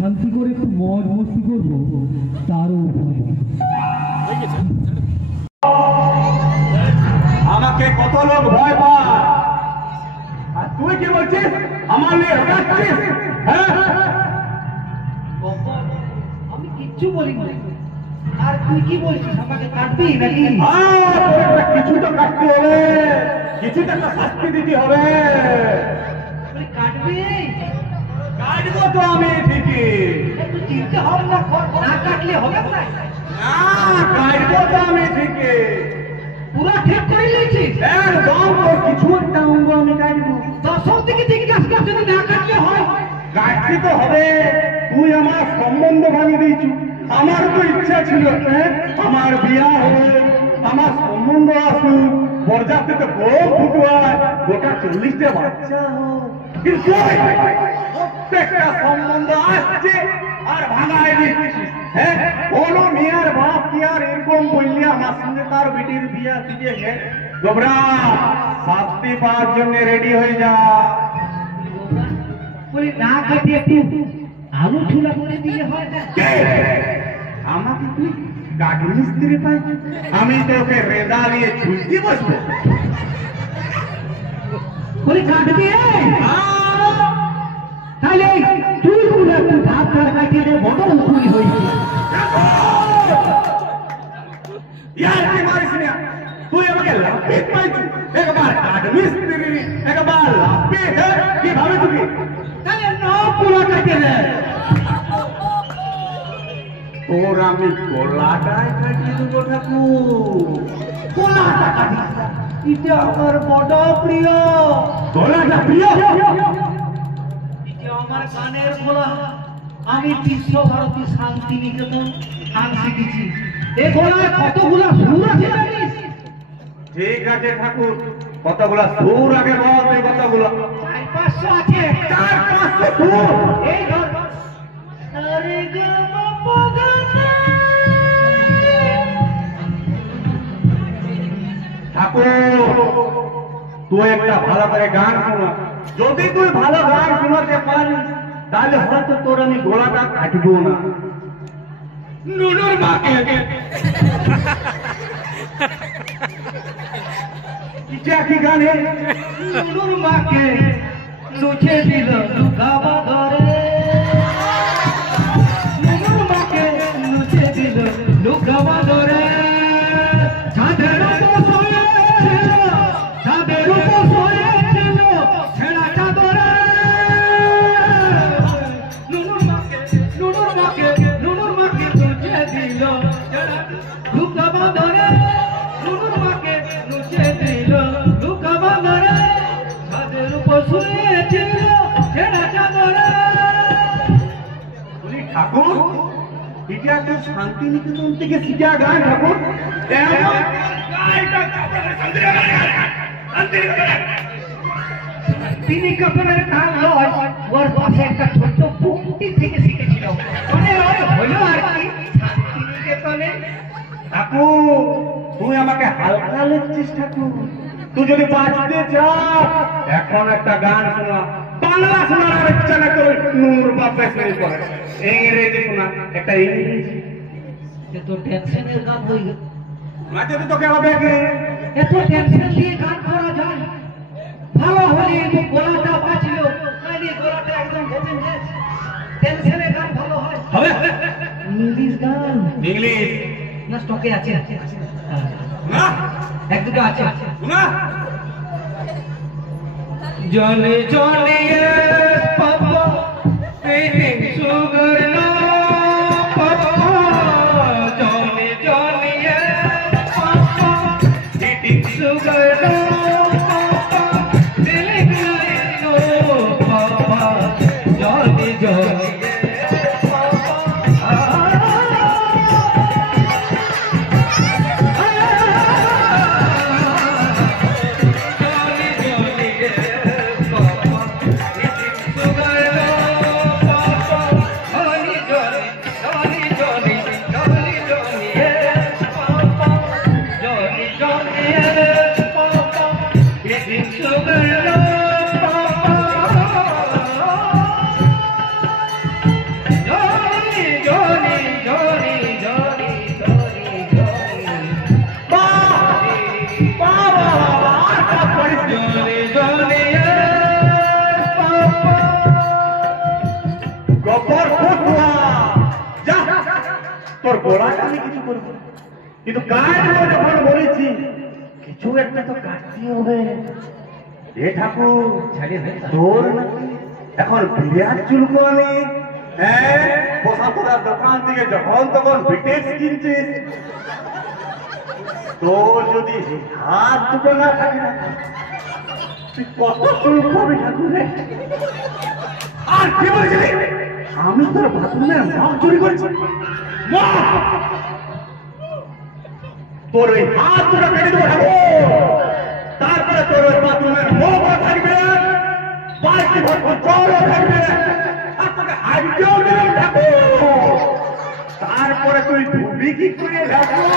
শান্তি করে একটু মজ মস্তি করবো তারও আমাকে কত লোক ভয় পায় আর তুই কি বলছিস আমার নিয়ে রাগাচ্ছিস? আমি কিচ্ছু বলিনি। আর তুই কি বলছিস আমাকে কাটবি নাকি? কিছু তো কাটতে হবে, কিছু তো একটা শাস্তি দিতে হবে। কাটবি? কাটবো তো আমি ঠিকই। একটু চিন্তা হবে না, না কাটলে হবে না। কাটবো তো আমি ঠিকই। পুরো ঠিক করে নিয়েছিস? একদম, তোর কিছু একটা অঙ্গ আমি কাটবো। দশম থেকে দেখে আসতে যদি না কাটলে হয়। কাটতে তো হবে। তুই আমার সম্বন্ধ ভাঙিয়ে দিয়েছি। আমার তো ইচ্ছা ছিল আমার বিয়া হবে, আমার সম্বন্ধ আসুক, বরযাত্রীতে বউ ফুটুয়ায়, গোটা 40টা বাচ্চা হোক। কিন্তু প্রত্যেকটা সম্বন্ধ আসছে আর ভাঙায় দিচ্ছি। হ্যাঁ, কোন মেয়ের বাপ কি আর এরকম বললে আমার সঙ্গে তার বেটির বিয়া দিতে? গোবরা শাস্তি পাওয়ার জন্য রেডি হয়ে যা। বলি না কাটিয়ে একটু আলু ঠুলা করে দিলে হয় না? আমাকে তুই কাঠ মিস্ত্রি পাই? আমি তোকে রেদা নিয়ে ঝুলতে বসবো? বলি কাটবি? তাহলে চুলগুলো একটু ধাপ ধার কাটিয়ে দেবে, বড় উকুলি হয়েছে। তুই আমাকে লাফিয়ে পাইছি, একবার কাঠ মিস্ত্রি, একবার লাফিয়ে। কি ভাবে তুমি? তাহলে না পুরো কাটিয়ে দেয়। তোর আমি গোলাটায় কাটিয়ে দেবো ঠাকুর। গোলাটা কাটিয়ে এটা আমার বড় প্রিয়। গোলাটা প্রিয়? এটা আমার গানের গোলা। আমি বিশ্বভারতী শান্তিনিকেতন গান শিখেছি। এ গোলায় কতগুলা সুর আছে জানিস? ঠিক আছে ঠাকুর, কতগুলা সুর আগে বল। তুই কতগুলো? 400-500 আছে। 400-500 সুর? এই ধর সারে গা মা পা গা সা। ঠাকুর, তুই একটা ভালো করে গান শোনা। যদি তুই ভালো গান শোনাতে পারিস তাহলে হয়তো তোর আমি গোলাটা কাটবো না। নুনুর মাকে কি গান? নুনুর মাকে লুচে দিল লুকাবা ধরে। নুনুর মাকে লুচে দিল লুকাবা ধরে। ছাদের উপর শুয়েছিল, ছাদের উপর শুয়েছিল ছেঁড়া চাদরে। নুনুর মাকে লুচে দিল লুকাবা ধরে। নুনুর মাকে লুচে দিল লুকাবা ধরে। ছাদের উপর শুয়েছিল ছেঁড়া চাদরে। ঠাকুর, এটা একটা শান্তিনিকেতন থেকে শিখা গান ঠাকুর। শান্তিনিকেতনের গান নয়, ওর পাশে একটা ছোট্ট পুকুটি থেকে শিখেছিল। মানে ওই হলো আর কি শান্তিনিকেতনে। ঠাকুর, তুই আমাকে হালকা লিখছিস ঠাকুর। তুই যদি বাঁচতে চাস এখন একটা গান শোনা, বাংলা শোনার আর ইচ্ছা না করে নূর বাপে শুনে পড়ে, ইংরেজি শোনা, একটা ইংরেজি। এত টেনশনের গান হয়ে গেল, মাঝে তো তোকে হবে কি এত টেনশন নিয়ে গান করা যায়? ভালো হলে একটু গলাটা বাঁচলো, নাইলে গলাটা একদম ভেজে গেছে। টেনশনে গান ভালো হয় হবে? ইংলিশ গান ইংলিশ না স্টকে আছে? না এক দুটো আছে। না জলে জলে পাপা পেটে সুগার না পাপা, জলে জলে পাপা পেটে সুগার না পাপা, দিলে গলে নো পাপা, জলে জলে তোর গোড়াটা আমি কিছু করবো, কিন্তু কাটবো যখন বলেছি কিছু একটা তো কাটতে হবে। এ ঠাকুর তোর নাকি এখন বিরাট চুলকানি, হ্যাঁ পোশাক পরার দোকান থেকে যখন তখন ব্রিটিশ কিনছিস, তোর যদি হাত দুটো না থাকে না তুই কত চুল পাবি ঠাকুরে। আর কি বলছিলি আমি তোর বাথরুমের মগ চুরি করেছি? তোর ওই হাত দুটো কেটে দেবো ঠাকুর, তারপরে তোর ওই বাথরুমের মগও থাকবে, বালতি ভর্তি জলও থাকবে, আর তোকে হাইটেও দেবে ঠাকুর। তারপরে তুই ধুবি কি করে ঠাকুর?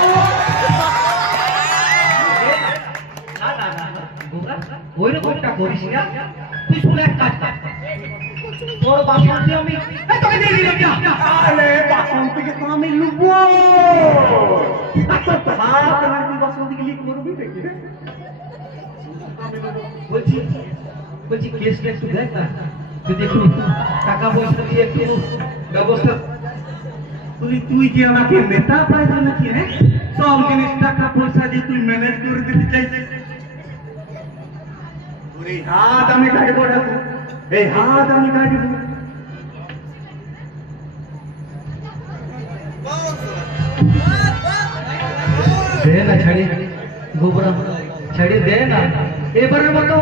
ওই রকমটা করিস না, তুই শুনে এক কাজ কর, তোর বাসন্তী আমি তোকে দিয়ে দিলাম। আরে বাসন্তীকে তো আমি লুবো, হাত তুই বাসন্তীকে লিখ করবি দেখি রে। বলছি বলছি কেসটা একটু দেখ না, যদি একটু টাকা পয়সা দিয়ে একটু ব্যবস্থা। তুই কি আমাকে নেতা পাইছো নাকি রে? সব জিনিস টাকা পয়সা দিয়ে তুই ম্যানেজ করে দিতে চাইছিস? তোর এই হাত আমি কাটবো ঠাকুর, এই হাত আমি কাটবো। দে না ছাড়ি গোবরা, ছাড়ি দে না এবারের মতো।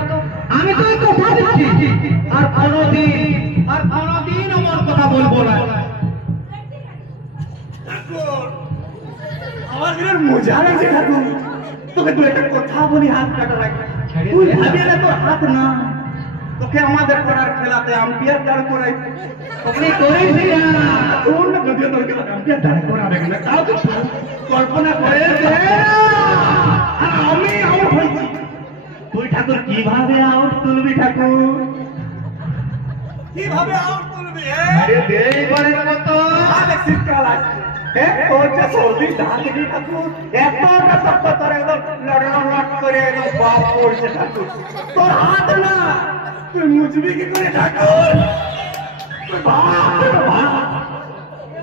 আমি তো কথা দিচ্ছি আর কোনোদিন আমার কথা বলবো না। আমার বিরাট মজা লাগছে ঠাকুর, তোকে তুই একটা কথা বলি হাত কাটা রাখবে। তুই ভাবি না তোর হাত না, তোকে আমাদের পাড়ার খেলাতে আম্পিয়ার দাঁড় করাই। আপনি করিস না, তোর না যদিও তোকে আম্পিয়ার দাঁড় করাবে না, তাও তো কল্পনা করে দে। আর আমি আউট হয়েছি, তুই ঠাকুর কিভাবে আউট তুলবি ঠাকুর? কিভাবে আউট তুলবি? আরে দে এবারের মতো। আরে শীতকাল আসছে, তোর যে সর্দি ঢাকবি ঠাকুর, এতটা শক্ত তোর একদম লড়লট করে একদম বাপ পড়ছে ঠাকুর। তোর হাত না, তুই মুছবি কি করে ঠাকুর?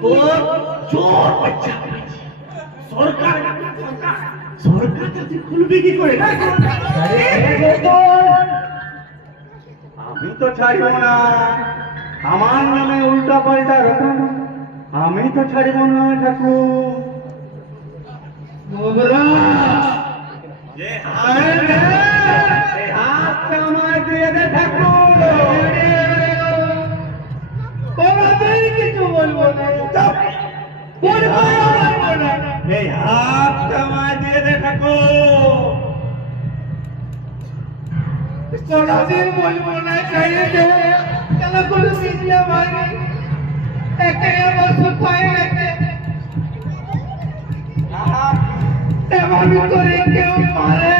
তোর চোর বাচ্চা সরকার তুই খুলবি কি করে ঠাকুর? আমি তো ছাড়ব না, আমার নামে উল্টা পাল্টা রটানো আমি তো ছাড়ব না ঠাকুর। হাতটা আমায় দিয়ে দে ঠাকুর, কিছু বলবো না, এই হাতটা আমায় দিয়ে দে ঠাকুর। কোনদিন বলবো না, চাইলে দে কেন করে দিলে ভাই একটা বছর পাই গেছে, এভাবে করে কেউ মারে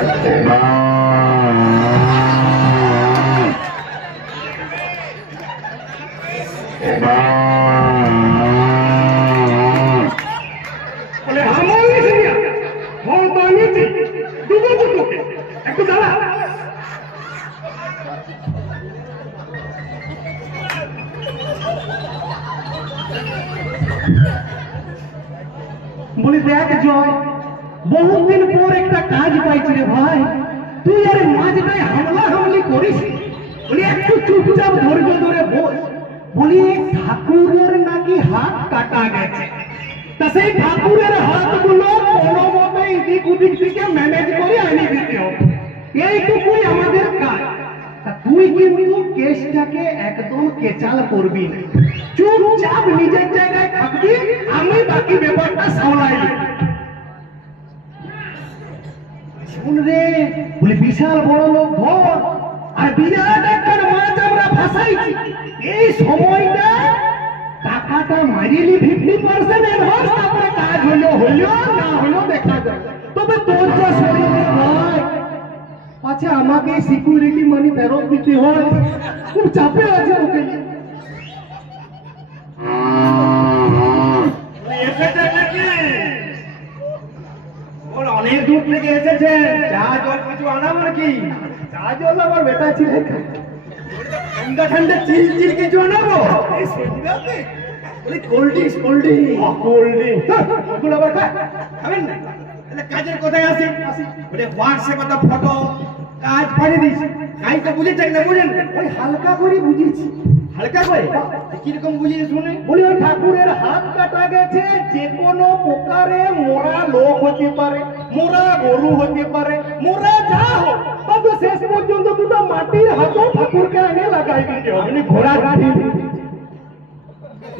বলে আমার নিচে দিয়া ফল বানিয়েছি ডুবো তো তোকে একটু দাঁড়া। বলি দেখ জয়, বহুদিন পর একটা কাজ পাইছি রে ভাই, তুই আর মাঝটায় হামলা হামলি করিস। বলি একটু চুপচাপ ধৈর্য ধরে বস। বলি ঠাকুরের নাকি হাত কাটা গেছে, তা সেই ঠাকুরের হাতগুলো কোনো মতে এদিক ওদিক থেকে ম্যানেজ করে আনি দিতে হবে, এইটুকুই আমাদের কাজ। তা তুই কিন্তু কেসটাকে একদম কেচাল করবি না, চুপচাপ নিজের জায়গায় থাকবি, আমি বাকি ব্যাপারটা সামলাই নেব। শুন রে, বলে বিশাল বড় লোক ঘর আর বিরাট একটা মাছ আমরা ভাসাইছি, এই সময়টা টাকাটা মারিলি 50% এডভান্স, তারপরে কাজ হলো না হলো দেখা যাবে। তবে তোর যা শরীরে ভাই, আচ্ছা আমাকে সিকিউরিটি মানি ফেরত দিতে হয়, খুব চাপে আছে ওকে। অনেক দূর থেকে এসেছে, চা জল কিছু আনাবো নাকি? চা জল আমার বেটা ছিল, ঠান্ডা ঠান্ডা চিল চিল কিছু আনাবো? কোল্ড ড্রিঙ্কস ওগুলো আবার খাবেন না? কাজের কোথায় আসি? হোয়াটসঅ্যাপে তো ফটো কাজ পাঠিয়ে দিয়েছি, কাজ তো বুঝেছেন না? বুঝেন ওই হালকা করে বুঝেছি। হালকা করে কিরকম বুঝিয়ে শুনে? বলি ওই ঠাকুরের হাত কাটা গেছে, যে কোনো প্রকারে মোরা লোক হতে পারে, মোরা গরু হতে পারে, মোরা যা হোক, তবে শেষ পর্যন্ত দুটো মাটির হাতও ঠাকুরকে আগে লাগাই দিতে হবে। ঘোড়া গাড়ি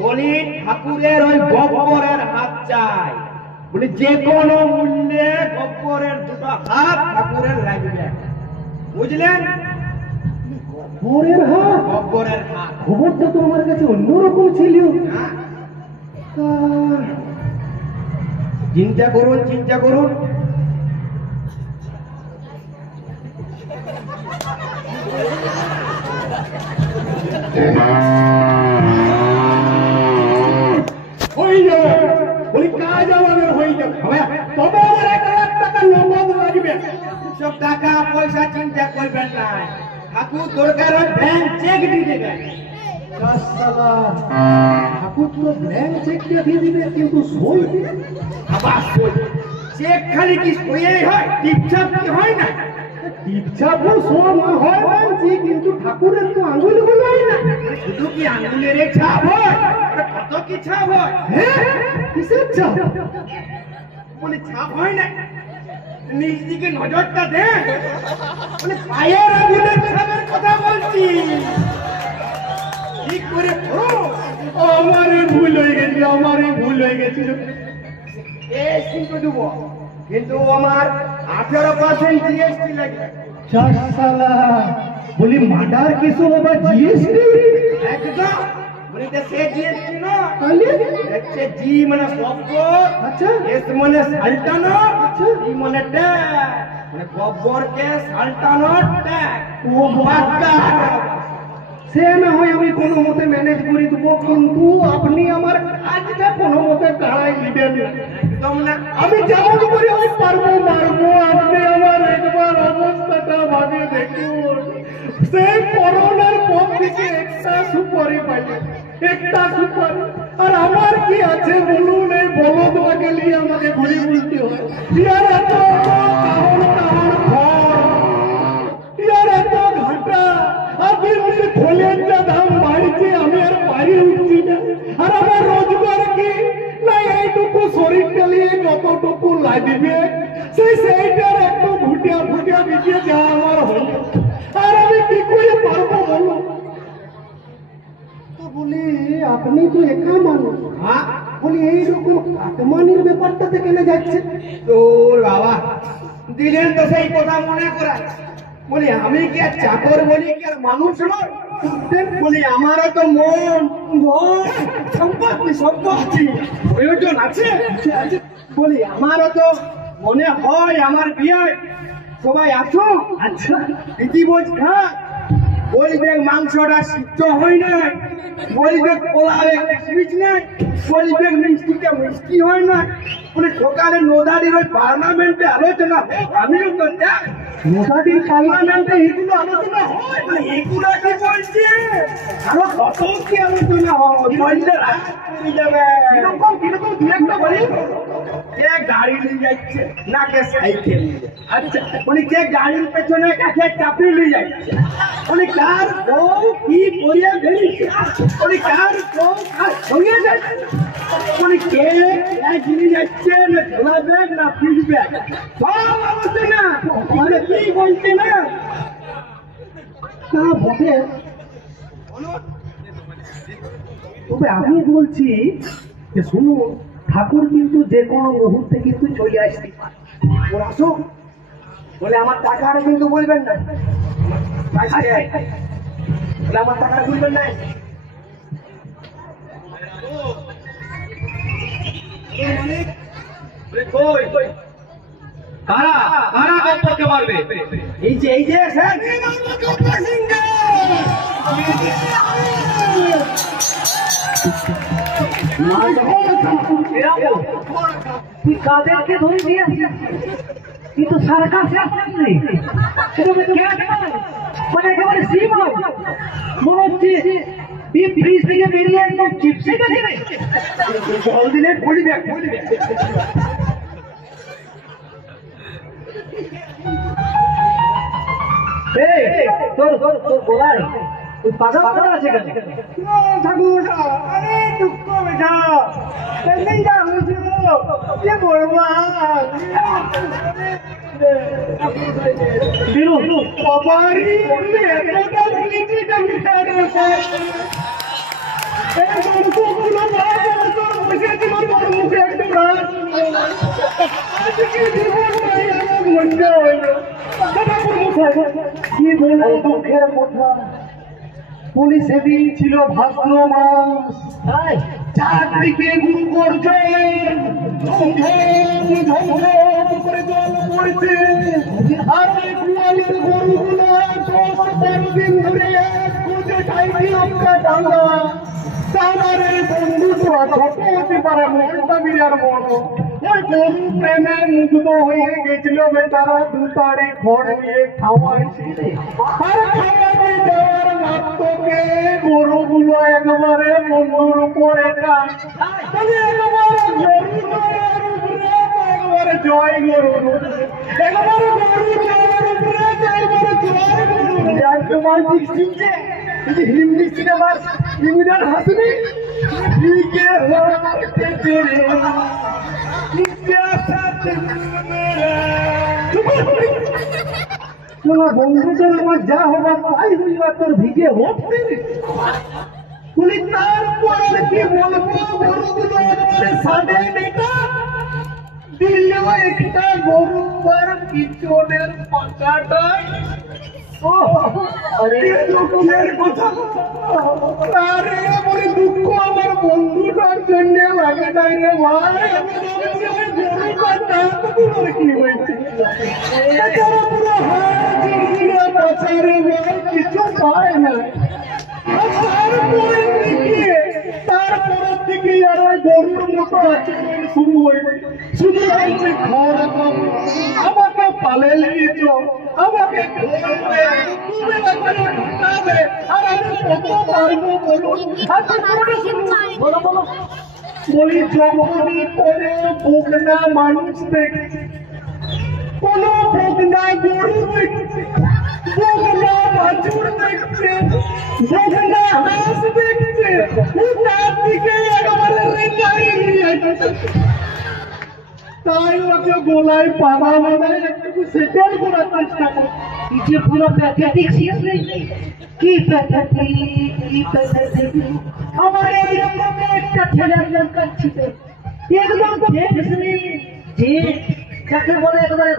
বলি ঠাকুরের ওই গব্বরের হাত চাই, বলি যে কোনো মূল্যে গব্বরের দুটো হাত ঠাকুরের লাগবে, বুঝলেন? গব্বরের হাত খবরটা তো আমার কাছে অন্যরকম ছিল। চিন্তা করুন, চিন্তা করুন। হয়ে যাবে, বলি কাজ আমাদের হয়ে যাবে, তবে আমার 1 লাখ টাকা নগদ লাগবে। সব টাকা পয়সা চিন্তা করবেন না, ঠাকুর দরকার হয় ব্যাংক চেক দিয়ে দেবে। ঠাকুর তো ব্যাংক চেক দিয়ে দিবে, কিন্তু সই আবার সই চেক খালি কি সইয়েই হয়? টিপছাপ কি হয় না? টিপছাপও সই না হয় মানছি, কিন্তু ঠাকুরের তো আঙুল হয় না। শুধু কি আঙুলের ছাপ হয়? কত কি ছাপ হয়? হ্যাঁ, কিসের ছাপ? বলে ছাপ হয় না, নিজ দিকে নজরটা দে, মানে পায়ের আঙুলের ছাপের কথা বলছি। ঠিক করে আমারই ভুল হয়ে গেছিল, আমারই ভুল হয়ে গেছিল। কিন্তু দেবো, কিন্তু আমার 18% জিএসটি লাগবে। বলি মার্ডার কিছু আবার জিএসটি? একদম বলি সে জিএসটি না, দেখছে জি মানে শব্দ, আচ্ছা এস মানে সালটানো, ই মানে ট্যাক্স, মানে গব্বরকে সালটানো ট্যাক্স। ও বাক্কা সে না হয় আমি কোনো মতে ম্যানেজ করে দেবো, কিন্তু আপনি আমার কাজটা কোনো মতে দাঁড়াই দিবেন একদম না। আমি যেমন করে আমি পারবো মারবো, আপনি আমার একবার অবস্থাটা ভাবে দেখুন। সেই করোনার পর থেকে একটা সুপারি পাইলে, একটা সুপারি, আর আমার কি আছে বলুন? এই বলদ মাকে নিয়ে আমাকে ঘুরে বুঝতে হয়। ইয়ার এত কাহন কাহন ঘর, ইয়ার এত ঘাটা, আপনি বলছে খোলের যা দাম বাড়ছে, আমি আর পারি উঠছি না। আর আমার রোজগার কি না? এইটুকু শরীরটা নিয়ে যতটুকু লাগবে সেইটার একটু ভুটিয়া ভুটিয়া দিতে যা আমার হল, আর আমি কি করে পারবো বলুন? বলি আপনি তো একা মানুষ, বলি এইরকম কাটমানির ব্যাপারটাতে কেন যাচ্ছে? তোর বাবা দিলেন তো সেই কথা মনে করায়। বলি আমি কি আর চাকর, বলি কি আর মানুষ নয়? বলি আমারও তো মন সম্পত্তি সম্পত্তি প্রয়োজন আছে। বলি আমারও তো মনে হয় আমার বিয়ে সবাই আসো। আচ্ছা কি বোঝ খা, বলবে মাংসটা সিদ্ধ হয় না, বলবে পোলাও কিশমিশ নাই, বলবে মিষ্টিটা মিষ্টি হয় না। মানে সকালে নদারির ওই পার্লামেন্টে আলোচনা হয়, আমিও তো যাই নদারির পার্লামেন্টে এগুলো আলোচনা হয়। মানে এগুলো কি বলছে, আরো কত কি আলোচনা হয়, বললে রাত করে যাবে। কিরকম কিরকম দু একটা বলি, কে গাড়ি নিয়ে যাচ্ছে না কে সাইকেল নিয়ে যাচ্ছে। আচ্ছা উনি কে গাড়ির পেছনে কাছে চাপিয়ে নিয়ে যাচ্ছে, উনি কার বউ কি পরিয়া বেরিয়েছে, উনি কার বউ কার সঙ্গে যাচ্ছে, উনি কে ব্যাগ নিয়ে যাচ্ছে না ঝোলা ব্যাগ না ফিস ব্যাগ, সব আলোচনা। মানে কি বলছে না তা বটে, তবে আমি বলছি যে শুনুন, ঠাকুর কিন্তু যে কোনো মুহূর্তে কিন্তু চলে আসতে পারে। ওরা আসো বলে আমার টাকাটা কিন্তু বলবেন না, বলে আমার টাকা বলবেন না। কারা কারা গপ্পকে মারবে? এই যে স্যার, তুই কাদেরকে ধরে দিয়ে আসিস? কিন্তু সার্কাসে আসলি, মানে একেবারে সীমা মনে হচ্ছে ফ্রিজ থেকে বেরিয়ে একদম চিপসে গেছে। জল দিলে বলবে তোর তোর তোর বলার তুই পাগল পাগল আছে কেন? ঠাকুর আরে দুঃখ বেটা এমনি যা হয়েছিল কি বলবো বাবারি এতটা জিনিসটা মিটারে পুলিশ সেদিন ছিল ভাদ্র মাস, চারদিকে গুরু করছে, করে জল পড়ছে, আর ওই গোয়ালের গরুগুলো 10-12 দিন ধরে এক খুঁজে টাইটি লঙ্কা ডাঙ্গা। তাদের বন্ধু তো ছোট হতে পারে, মনটা বিরাট বড়। ওই গরু প্রেমে মুগ্ধ হয়ে গেছিল বেচারা, দুতারে ঘর নিয়ে খাওয়াইছিল। আর খাওয়াতে যাওয়ার মাত্রকে গরুগুলো একবারে বন্ধুর উপরে একবারে জয় গরু, একবারে গরু জয়ের উপরে একবারে জয় গরু। রোমান্টিক সিনছে হিন্দি সিনেমার ইমিডিয়েট হাসিনি বন্ধুদের আমার যা হবার তাই হইবা, তোর ভিজে হোক পুলিশ। তারপর কি বলবো, গরুগুলো সাদে বেটা দিল একটা গরু পর পিছনের পাকাটা। দুঃখ আমার বন্ধুটার জন্য লাগে নাই রে ভাই, কি হয়েছে কিছু পায় না। তারপরের থেকে আর ওই গরুর মতো আচরণ শুরু হয়েছে, শুধু বলছে ঘর আমাকে পালে নিয়েছ, আমাকে আর আমি কত পারবো বলুন। বলি যখনই কোনো বগনা মানুষ দেখছে, কোন বগনা গরু দেখছে, বগনা বাছুর দেখছে, বগনা হাঁস দেখছে, তার দিকে একেবারে রেঞ্জারি নিয়ে যাচ্ছে। তাই ওকে গোলায় পাড়া বানায় একটু সেটেল করার চেষ্টা করছে। যে পুরো প্যাথেটিক শিখলে কি প্যাথেটিক আমার এইরকম একটা ছেলের দরকার ছিল, একদম দেখছিলি যে যাকে বলে একেবারে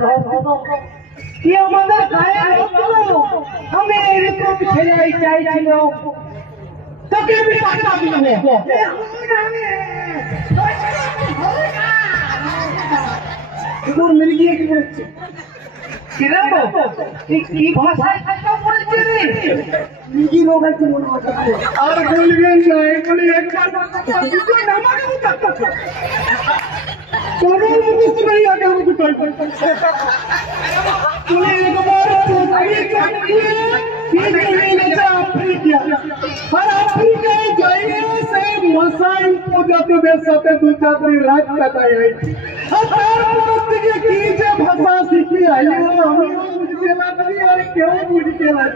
কি আমাদের গায়ে আমি এইরকম ছেলে চাইছিল, তোকে আমি টাকা দিব। তোর মির্গিয়ে কি বলছে কি ভাষায় কথা বলছে রে? নিজে লোক আছে মনে হচ্ছে আর বলবেন না এগুলি একবার তুই আমাকে বুঝাচ্ছিস কোনো মুখস্থ নেই আগে আমাকে কই তুই একবার আমি জানি कि जा अफ्रीका पर अफ्रीकाয় जाइए से मसाई উপজাতিদের সাথে দু চার দিন রাত কাটাই আর তারপর থেকে কি যে ভাষা শিখি আইলো আমি বুঝতে পারি আর কেউ বুঝতে পারে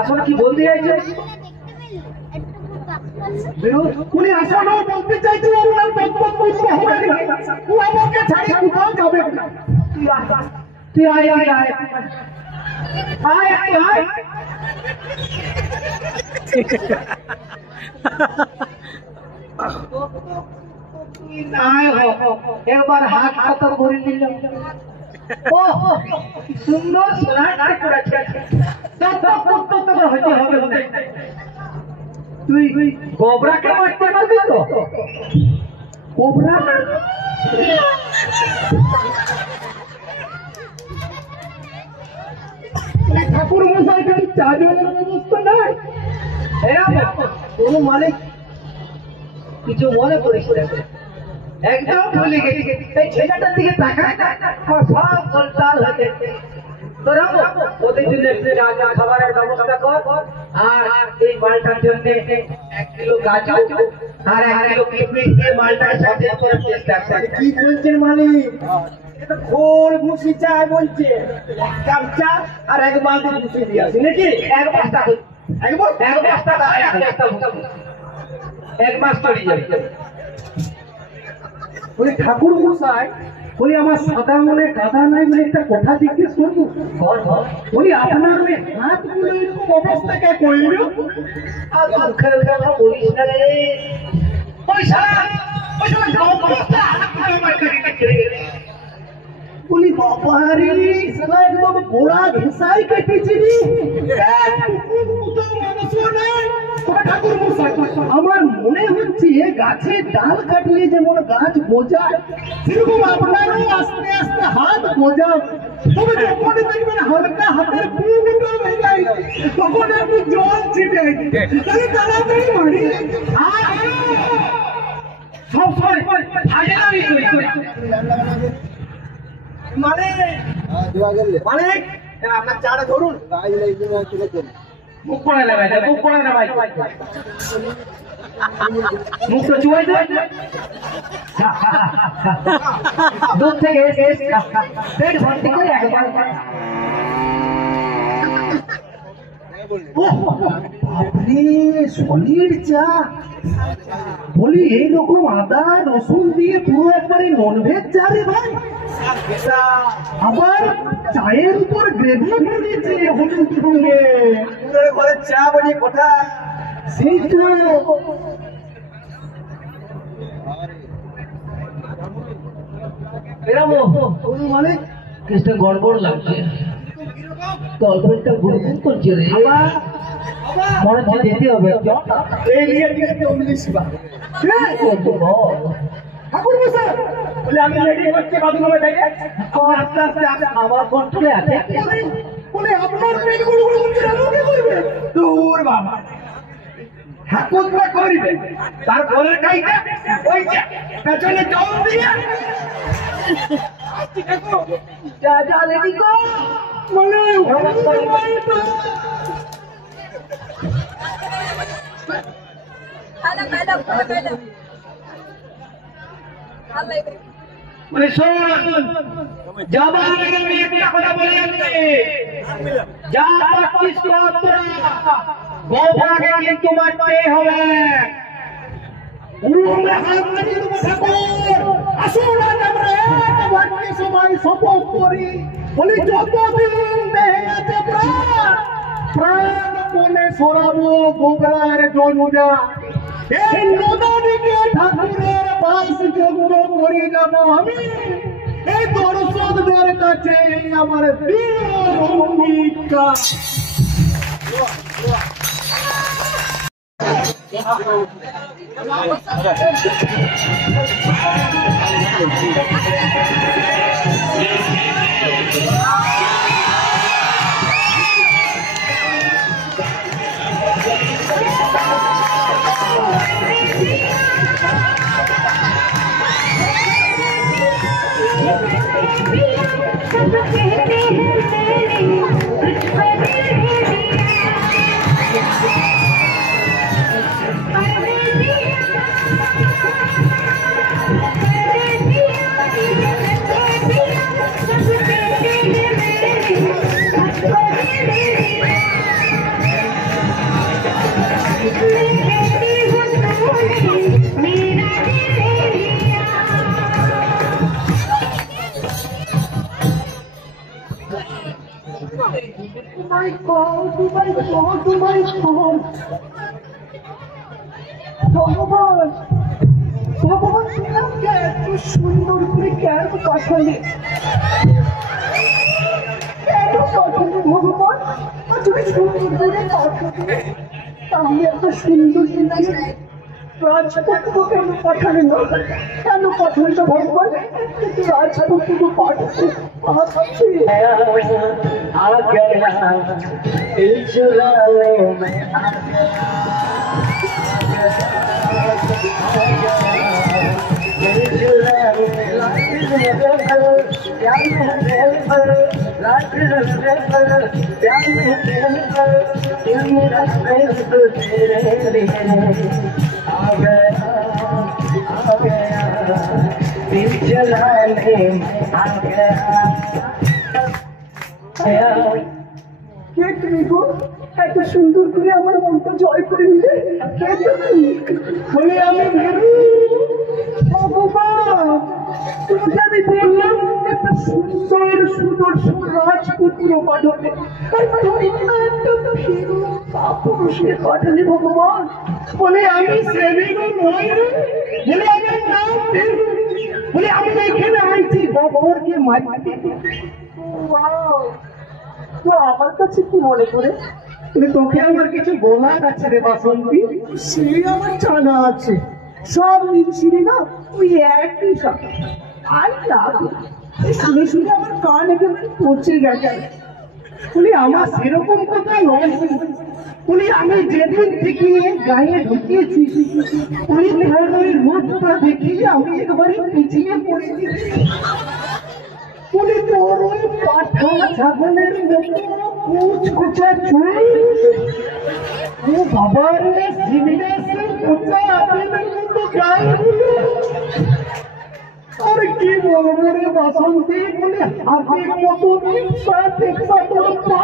আসলে কি বলতে চাইছে? উনি আসলে বলতে চাইছেন ওনার বক্তব্য বুঝতে হবে না ও আমাকে ছাড়ি কোথাও যাবে না তুই আয় আয় আয় আয় আয় আয় একবার হাত পাতা করে নিলাম ও সুন্দর সোনার করেছে হইতে হবে তুই গোবরাকে মারতে পারবি তো? গোবরা ঠাকুর মশাই খালি চা জলের ব্যবস্থা নাই কোনো মালিক কিছু মনে করিস না। একদম ভুলে গেছি এই ছেলেটার দিকে তাকায় সব গোলটাল হয়ে তোরা ওদের জন্য একটু খাবারের ব্যবস্থা কর আর এই মালটার জন্য 1 কিলো গাজর আর 1 কিলো কিশমিশ দিয়ে মালটাকে সতেজ করার চেষ্টা কর। কি বলছেন মালিক? এটা খোল ভুসি চাই বলছে এক কাপ চা আর এক বালতি ভুসি দিয়ে আসি নাকি এক বস্তা এক বস্তা এক মাস চলে যাবে। বলি ঠাকুর মশাই বলি আমার সাদা মনে কাদা নাই বলে একটা কথা জিজ্ঞেস করবো বলি আপনার ওই হাতগুলো এরকম অবস্থা কে করল আর মুখের কথা বলিস না রে পয়সা পয়সা অবস্থা বলি বাবারে সালা একদম গোড়া ঘেসাই কেটেছি রে ঠাকুর মশাই আমার মনে হচ্ছে গাছের ডাল কাটলে যেমন গাছ বোঝায় সেরকম আপনারও আস্তে আস্তে হাত বোঝায় তবে যখন দেখবেন হালকা হাতের পুরো হয়ে যায় তখন একটু জল ছিটে তাহলে তাড়াতাড়ি মারি সব সময় ফাজলামি করিস মালিক মালিক আপনার চাটা ধরুন মুখ পড়া লাগাই মুখ পড়া লাগাই মুখটা চুয়াই দে দুধ থেকে পেট ভর্তি করে একবার বাপরে সলিড চা বলি এইরকম আদা রসুন দিয়ে পুরো একবারে ননভেজ চা রে ভাই আবার চায়ের উপর গ্রেভি দিয়েছে হলুদ সঙ্গে ঘরে চা বলি কথা সেই তো এরকম মানে কেসটা গড়বড় লাগছে তলপেটটা গুড়গুড় করছে রে মনে হচ্ছে যেতে হবে এই নিয়ে দিয়েছে 19 বার ঠাকুর মশাই বলে আমি রেডি করছি বাথরুমে থেকে আস্তে আস্তে আমার কন্ট্রোলে আছে বলে আপনার পেট গুলো আমাকে করবে দূর বাবা ঠাকুরটা করবে তারপরে কাইটা ওই যে পেছনে জল দিয়ে যা যা রেডি কর মানে মানে শোন যাবার আগে আমি একটা কথা বলে যাচ্ছি যা প্র্যাকটিস কর তোরা গোবরাকে কিন্তু মারতে হবে আমরা হাত লাগিয়ে দেবো ঠাকুর আসুন আজ আমরা এক বাক্যে সবাই শপথ করি বলি যতদিন দেহে আছে প্রাণ মনে সরাবো গোবরার জনুজা এই নদানিকে ঠাকুরের বাস যোগ্য করে যাব আমি এই দর্শকদের কাছে এই আমার দৃঢ় অঙ্গীকার ভগবান ভগবান ছিলামকে এত সুন্দর করে কেন পাঠালে কেন পাঠালে ভগবান তুমি সুন্দর করে পাঠালে আমি এত সুন্দর জিনিস রাজপুত্র কেন পাঠালে না কেন পাঠালে না ভগবান রাজপুত্র পাঠালে आ गया इस लाले में आ কে তুমি গো এত সুন্দর করে আমার মনটা জয় করে নিলে কে তুমি বলে আমি ভগবান তুমি আমি বললাম একটা সুন্দর সুদর্শন রাজপুত্র পাঠালে পুরুষকে পাঠালে ভগবান বলে আমি সেবিগো নই বলে আমার নাম বলে আমি এখানে আইছি গোবরকে মারতে তো আমার কাছে কি মনে করে তোকে আমার কিছু বলার আছে রে বাসন্তী সে আমার জানা আছে সব মিলছিলি না তুই একই সব আর শুনে শুনে আমার কান একেবারে পচে গেছে বলি আমার সেরকম কথা নয় বলি আমি যেদিন থেকে গায়ে ঢুকিয়েছি উনি তোর ওই রূপটা দেখিয়ে আমি একবারে পিছিয়ে পড়েছি বলি তোর ওই পাঠা ছাগলের মতো কুচকুচা চুল ও বাবার সিভিলেশন কোচা আবেদন মতো গায়ে আর কি বলবো রে বাসন্তী বলে হাতের মতো টিপসা তোর পা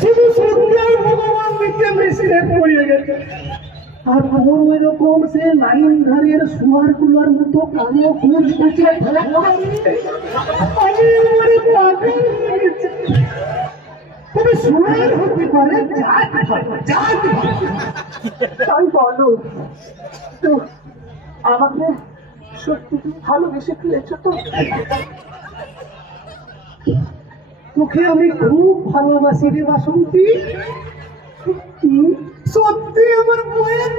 শুধু সূর্যের ভগবান নিচে মিশিয়ে পড়িয়ে গেছে আর তোর ওই রকম সে লাইন ধারের সুয়ার গুলোর মতো কালো কুচ কুচে আমি পাগল হয়ে গেছে তবে সুয়ার হতে পারে তাই বলো তো আমাকে সত্যি তুমি ভালোবেসে ফেলেছ তো তোকে আমি খুব ভালোবাসি রে বাসন্তী সত্যি আমার বইয়ের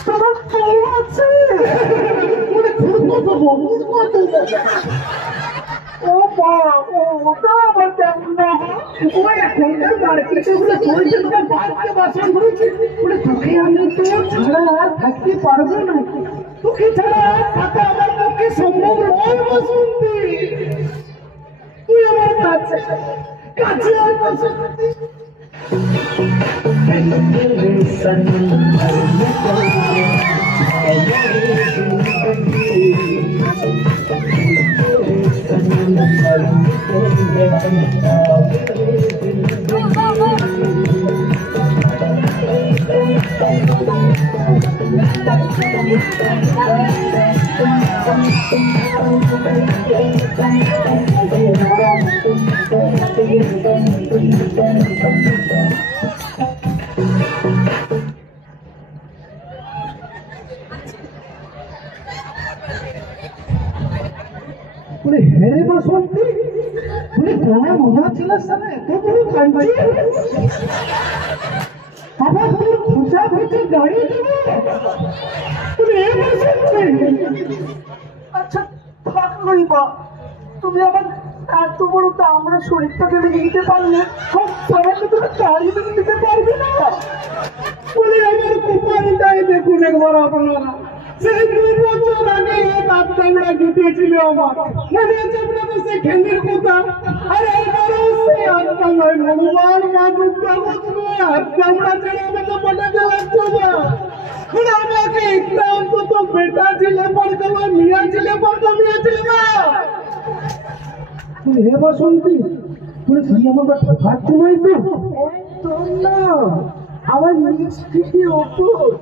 তোমার বউ আছে ও ওটা আমার কেমন না ওই এখনকার মার্কেটে গুলো চলছে তোমার বাড়িতে বাসন করেছে বলে তোকে আমি তো ছাড়া আর থাকতে পারবো না তোকে ছাড়া থাকা আমার পক্ষে সম্ভব নয় বাসন্তী তুই আমার কাছে কাছে আর বাসন্তী বলে হেরে বাসন্তী বলে কোন মজা ছিল সামনে এত বড় কাঞ্চি আবার তোর খোঁচা খোঁচা গাড়ি দেবে বলে এ বাসন্তী লইবা। তুমি আমার এত বড় আমরা শরীরটাকে ভেঙে দিতে পারলে সবাইকে তুমি গাড়ি ভেঙে দিতে পারবে না। বলে আমার কোপালটাই দেখুন একবার আপনারা, সেই 2 বছর আগে হাত চামড়া জুটেছিল আমার, মনে আছে আপনাদের সেই খেলির কথা? আর একবারও সেই হাত চামড়ায় ভগবান মা দুর্গা বসবে হাত চামড়া ছেড়ে আমাকে বলে দেওয়াচ্ছ না। আমাকে একটা অন্তত বেটা ছেলে পড়তে মিয়া ছেলে পড়তে মিয়া ছেলে না। হে বাসন্তী, তুই আমার বাচ্চা ভাবছি নয় তো? একদম না, আমার নিজ থেকে অটুট,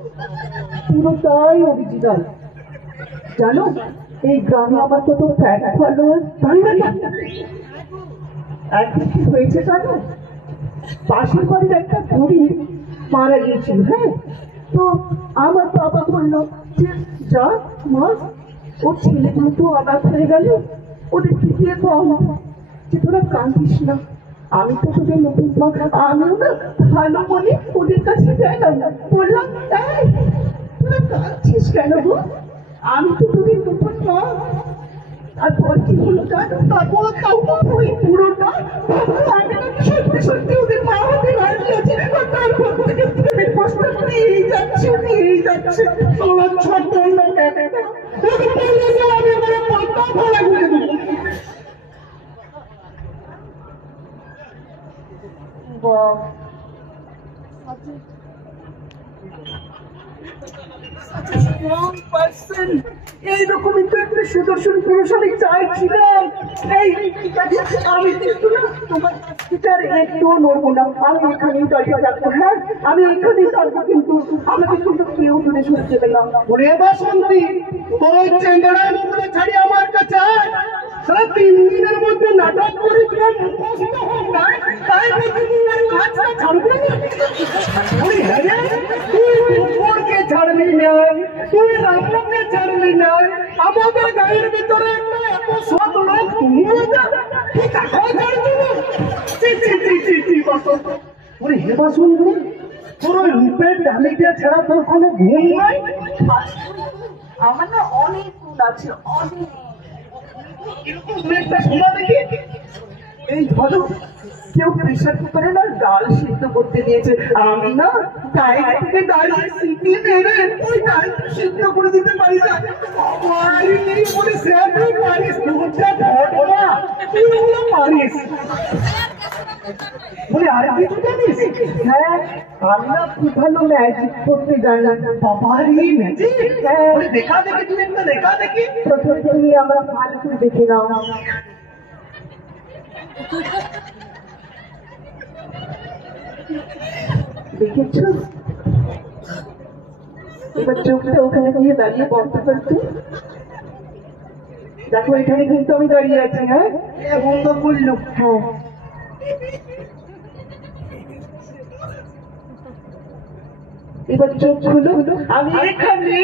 পুরো তাই অরিজিনাল। জানো এই গ্রামে আমার কত ফ্যান ফলোয়ার, তাই না? একদিন কি হয়েছে জানো, পাশের বাড়ির একটা বুড়ি মারা গিয়েছিল। হ্যাঁ, তো আমার বাবা বললো যে যা মা, ওর ছেলেগুলো তো অনাথ হয়ে গেল, ওদের গিয়ে কম যে তোরা কাঁদিস না, আমি তো তোদের নতুন মা, আমিও না ভালো বলে ওদের কাছে গেলাম, বললাম তাই তোরা কাঁদছিস কেন গো, আমি তো তোদের নতুন মা। আর পর কি হলো জানো, তারপর ওই পুরোটা আমি নাকি সত্যি সত্যি ওদের মা হতে রাজি আছে। আর তারপর থেকে প্রেমের কষ্ট নিয়েই যাচ্ছে নিয়েই যাচ্ছে। আমার ছোট্ট লোক আমি আমার পাতা ফলা ঘুরে দেবো। এইরকমই তো একটা সুদর্শন পুরুষ আমি চাইছিলাম। আমি কিন্তু না তোমার একটুও নড়বো না, আমি এখানেই দাঁড়িয়ে থাকবো। হ্যাঁ, আমি এখানেই থাকবো, কিন্তু আমাকে কিন্তু কেউ দূরে সরে দেবে না। ওরে বাসন্তী, তোর ওই চেঙ্গাড়ার মুখটা ছাড়ি আমার কাছে আয়। সারা 3 দিনের মধ্যে নাটক করে তোমার মুখস্থ হোক না, তাই বলছি তুই আর কাজটা ছাড়বি না। তুই উপরকে ছাড়বি না, তুই রামকে ছাড়বি না, আমাদের গায়ের ভিতরে একটা এত সৎ লোক তুমি ওরে হেবা সুন্দরী, তোর ওই রূপের ডালিটা ছাড়া তোর কোনো গুণ নাই? আমার না অনেক গুণ আছে, অনেক। এরকম একটা শোনা দেখি। এই ধরো কেউ প্রেশার কুকারে না ডাল সিদ্ধ করতে দিয়েছে, আমি না গায়ে থেকে দাঁড়িয়ে সিটি মেরে ওই ডাল সিদ্ধ করে দিতে পারি না। বলে সে তুই পারিস, তোরটা ঘটনা তুই ওগুলো পারিস। বলে আর কিছু জানিস? হ্যাঁ, আমি না খুব ভালো ম্যাজিক করতে জানি। বাবারি ম্যাজিক? হ্যাঁ, দেখা দেখি, তুমি একটা দেখা দেখি। প্রথম তুমি আমরা ভালো করে দেখে নাও। দেখেছো? এবার চোখটা ওখানে গিয়ে দাঁড়িয়ে বলতে পারতো। দেখো এখানে কিন্তু আমি দাঁড়িয়ে আছি। হ্যাঁ, বন্ধ করলো। হ্যাঁ, এবার চোখ খুলো, আমি এখানে।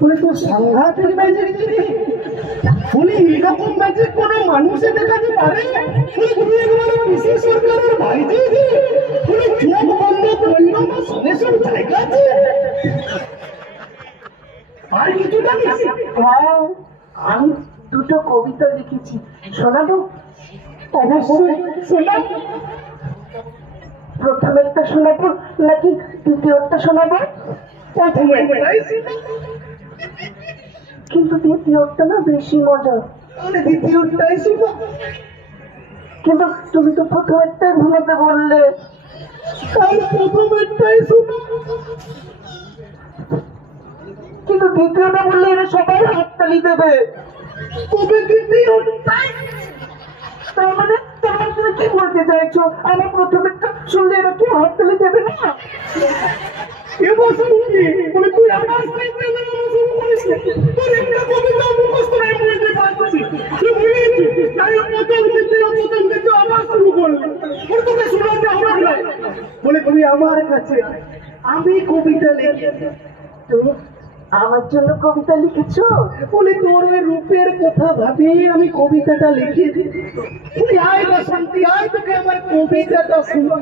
বলে তো সাংঘাতিক ম্যাজিক দিদি, বলি এরকম ম্যাজিক কোনো মানুষে দেখাতে পারে? বলে তুমি একবার পিসি সরকারের ভাই দিদি, বলে চোখ বন্ধ করলো না শুনে সব জায়গা আছে। আর কিছু জানিস? হ্যাঁ, আমি 2টো কবিতা লিখেছি, শোনাবো? অবশ্যই শোনাব। প্রথমেরটা শোনাবো নাকি দ্বিতীয়টা শোনাবো? কিন্তু দ্বিতীয়টা না বেশি মজার। দ্বিতীয়টাই শোনো। কিন্তু তুমি তো প্রথমেরটাই ভুলাতে বললে। প্রথমেরটাই শোনো। কিন্তু দ্বিতীয়টা বললে এরা সবাই হাততালি দেবে। তবে দ্বিতীয়টাই, তার মানে তুমি কি বলতে চাইছো? আমার প্রথমেরটা শুনলে এরা কেউ হাততালি দেবে না? তুই আমার বলে তুমি আমার কাছে, আমি কবিতা লিখি। তুমি আমার জন্য কবিতা লিখেছো? বলে তোর ওই রূপের কথা ভাবি আমি কবিতাটা লিখেছি। তুই আয় বাসন্তী, আয় তোকে আমার কবিতাটা শুনো।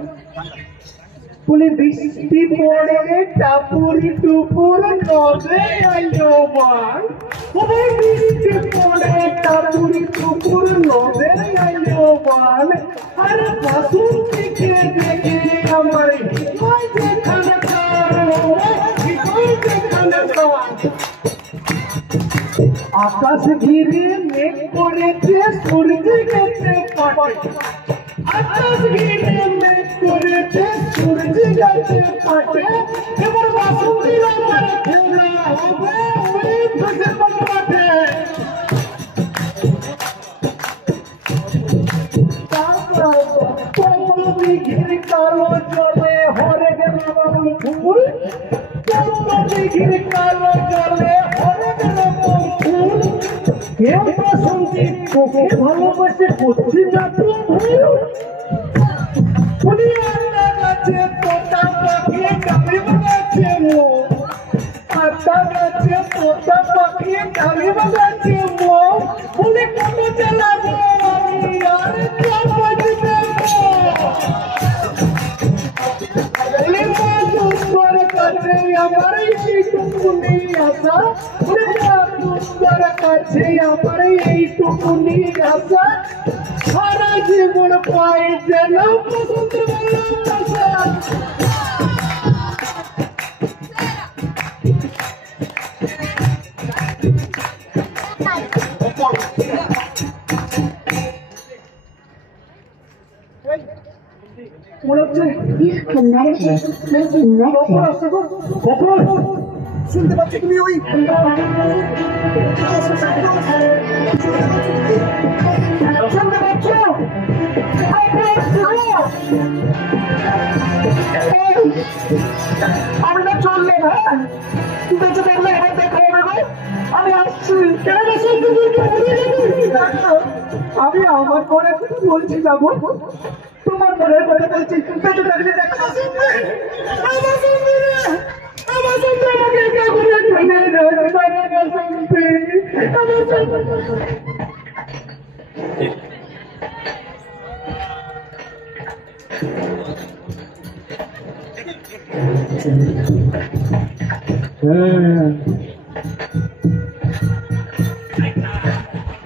বলি বৃষ্টি পড়ে টাপুরি টুপুর নদে আইলো বান বৃষ্টি পড়ে টাপুরি টুপুর নদে আইলো বান আর বাসুর থেকে দেখে আমার যেখানে আকাশ ঘিরে মেঘ করেছে সূর্য গেছে পাটে আকাশ ঘিরে মেঘ করেছে সূর্য গেছে পাটে এবার বাসুরির আমার খেলা হবে ওই ভেসে পাটে ঘিরে কালো জলে হরে গেল ফুল ঘিরে কালো জলে হরে গেল ফুল কেউ বাসন্তী তোকে ভালোবাসে করছি না তুই ভুল আতা গাছে তোতা পাখি ডালি বাগাচ্ছে মো আতা গাছে তোতা পাখি ডালি বাগাচ্ছে মো বলে কত চালাবো আমি আর কে বাজবে আমার এইটুকুনি আশা কাছে আমার এইটুকুনি আশা সারা জীবন পাই যেন শুনতে পাচ্ছি তুমি ওই শুনতে পাচ্ছ আমি না চললে না বেঁচে থাকলে এবার দেখা হবে গো আমি আসছি আমি আমার করে বলছি যাবো তোমার মনে কথা বলছি বেঁচে থাকলে দেখা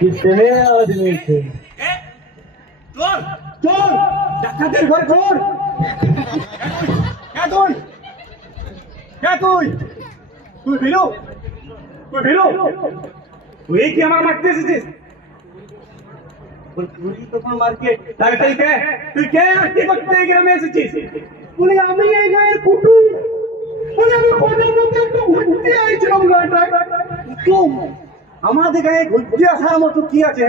कितने आदमी थे চোর চোর ডাকাতের ঘর চোর কে তুই কে তুই তুই ভিরু তুই কি আমার মারতে এসেছিস তুই তো কোন মার্কেট তাই কে তুই কে আর কি করতে এই গ্রামে এসেছিস বলে আমি এই গায়ের কুটুম বলে আমি কোনের মধ্যে একটু ঘুরতে আইছিলাম গাটা তুম আমাদের গায়ে ঘুরতে আসার মতো কি আছে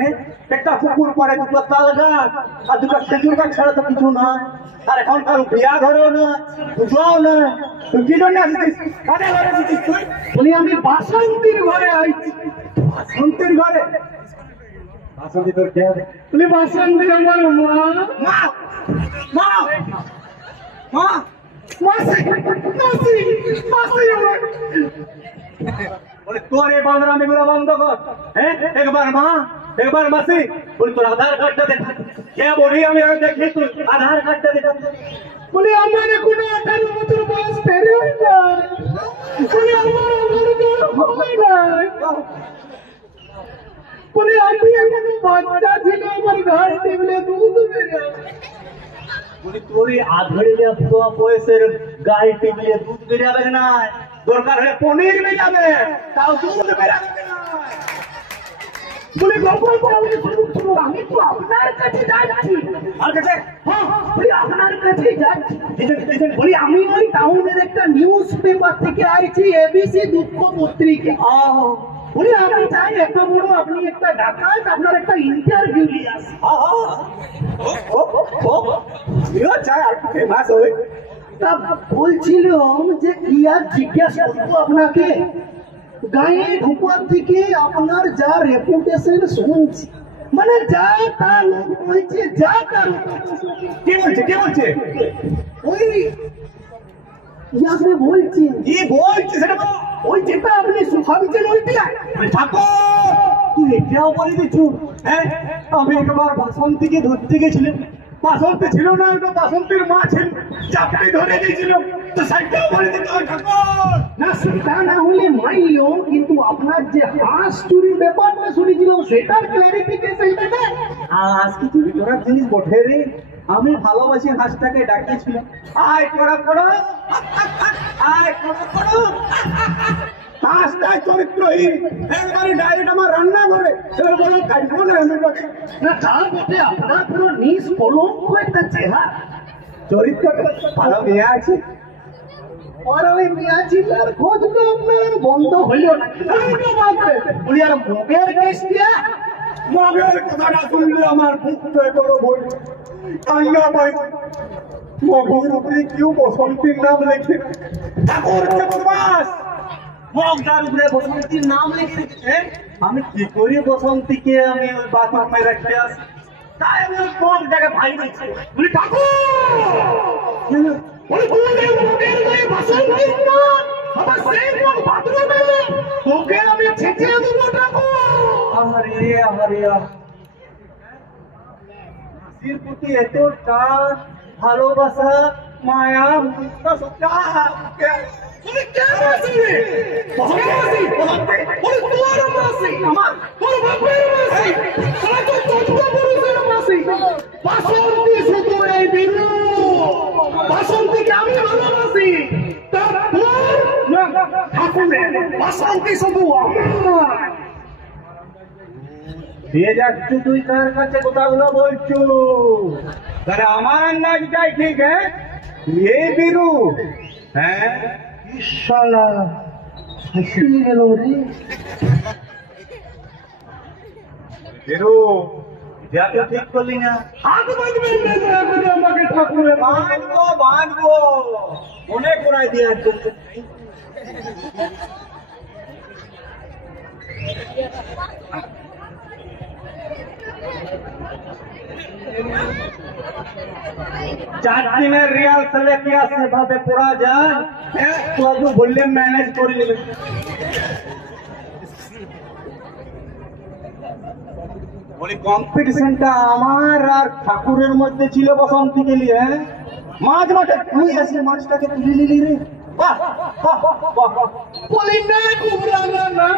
একটা পুকুর পরে দুটো তাল গাছ আর দুটো খেজুর গাছ ছাড়া তো কিছু না আর এখন কারো বিয়া ঘরেও না পুজোও না তুই কি জন্য আসিস কাজে ঘরে আসিস তুই বলি আমি বাসন্তীর ঘরে আইছি বাসন্তীর ঘরে বাসন্তী তোর কে বলি বাসন্তী আমার মা মা মা মা মাসি মাসি মাসি আমার বলে তোর এই বাংলামি গুলো বন্ধ কর হ্যাঁ একবার মা একবার মাসি বলি তোর আধার কার্ডটা দেখা কে বলি আমি দেখি তুই আধার কার্ডটা দেখা বলি আমার এখনো 18 বছর বয়স পেরে হয় না বলি আমার হয় না বলি আমি এখনো বাচ্চা ছিল আমার ঘাড় টেবিলে দুধ বেরিয়ে বলি তোর আধড়ে বয়সের গায়ে টেবিলে দুধ বেরাবে না দরকার হলে পনির বেরাবে তাও দুধ বেরাবে না বলি গল্প আমি তো আপনার কাছে যাচ্ছি আর কাছে বলি আপনার কাছে যাচ্ছি বলি আমি ওই টাউনের একটা নিউজ পেপার থেকে আইছি এবিসি দুঃখ পত্রিকা বলি আমি চাই এত বড় আপনি একটা ডাকাত আপনার একটা ইন্টারভিউ নিয়ে আসি চাই আর ফেমাস হয়ে তা বলছিলাম যে কি আর জিজ্ঞাসা করবো আপনাকে গায়ে ঢোকার থেকে আপনার যা রেপুটেশন শুনছি মানে যা তা লোক বলছে যা তার কি বলছে ওই আপনি বলছেন কি বলছে সেটা বলো ওই যেটা আপনি ভাবছেন ওইটা ঠাকুর তুই এটাও বলে দিচ্ছ হ্যাঁ আমি একবার বাসন্তীকে ধরতে গেছিলাম বাসন্তী ছিল না, ওটা বাসন্তীর মা ছিল, চাপটি ধরে দিয়েছিল, তো সাইকেল ধরে দিতে হয় ঠাকুর। না সেটা না হলে মাইও, কিন্তু আপনার যে হাঁস চুরির ব্যাপারটা শুনেছিলাম সেটার ক্লারিফিকেশনটা দেন। আজ কি চুরি করার জিনিস বটে রে, আমি ভালোবাসি হাঁসটাকে ডাকিয়েছিলাম, আয় কড়া কড়া, আয় কড়া কড়া। হাঁসটাই চরিত্রহীন, একবারে ডাইরেক্ট আমার রান্না করে এবার বলে কাটবো না আমি ওটাকে। না তার বটে আপনার পুরো নিষ্কলঙ্ক একটা চেহারা। চরিত্রটা ভালো মেয়ে আছে। আর ওই মিয়াজিলার খোঁজ তো আপনার বন্ধ হইল না। বলি আর মুখের কেস দিয়া মগের কথাটা শুনলে আমার বুকটা বড় বই কান্না পাই। মগের উপরে কেউ বসন্তীর নাম লেখে ঠাকুর হচ্ছে বদমাস। মগটার উপরে বসন্তীর নাম লিখে রেখেছে, আমি কি করি বসন্তীকে আমি ওই বাথরুমে রাখতে আসি, তাই আমি ওই মগটাকে ভাই দিচ্ছি। বলি ঠাকুর বলি বলে মুখের গায়ে বাসন্তীর নাম আমার সেই নাম বাথরুমে তোকে আমি ছেঁচে দেবো ঠাকুর। আহারে আহারে, হাসির প্রতি এত টান, ভালোবাসা, মায়া, মমতা, তুমি কেন আসিনি? বসন্তি বলি তোমার মাসি, আমার তোর বাপের মাসি, তোরা তো তোর পুরুষের মাসি। বাসন্তী শুধু এই বিনু, বাসন্তীকে আমি ভালোবাসি, তারপর ঠাকুরের বাসন্তী শুধু আমার। দিয়ে যাচ্ছ তুই কার কাছে কথাগুলো বলছো? তাহলে আমার আন্দাজটাই ঠিক, হ্যাঁ এই বিরু, হ্যাঁ শালা হাসিয়ে গেল রে। বিরু যাকে ঠিক করলি না, হাত বাঁধবেন না দয়া করে আমাকে ঠাকুরের। বাঁধবো বাঁধবো, মনে করাই দেওয়ার জন্য। চার দিনের রিহার্সালে কি আসে ভাবে পড়া যায়, একটু আধটু বললে ম্যানেজ করে নেবে। বলি কম্পিটিশনটা আমার আর ঠাকুরের মধ্যে ছিল বসন্তীকে নিয়ে, হ্যাঁ? মাছ মাঠে তুই এসে মাছটাকে তুলে নিলি রে, বাহ বাহ বাহ। বলি না ঘুরানো না,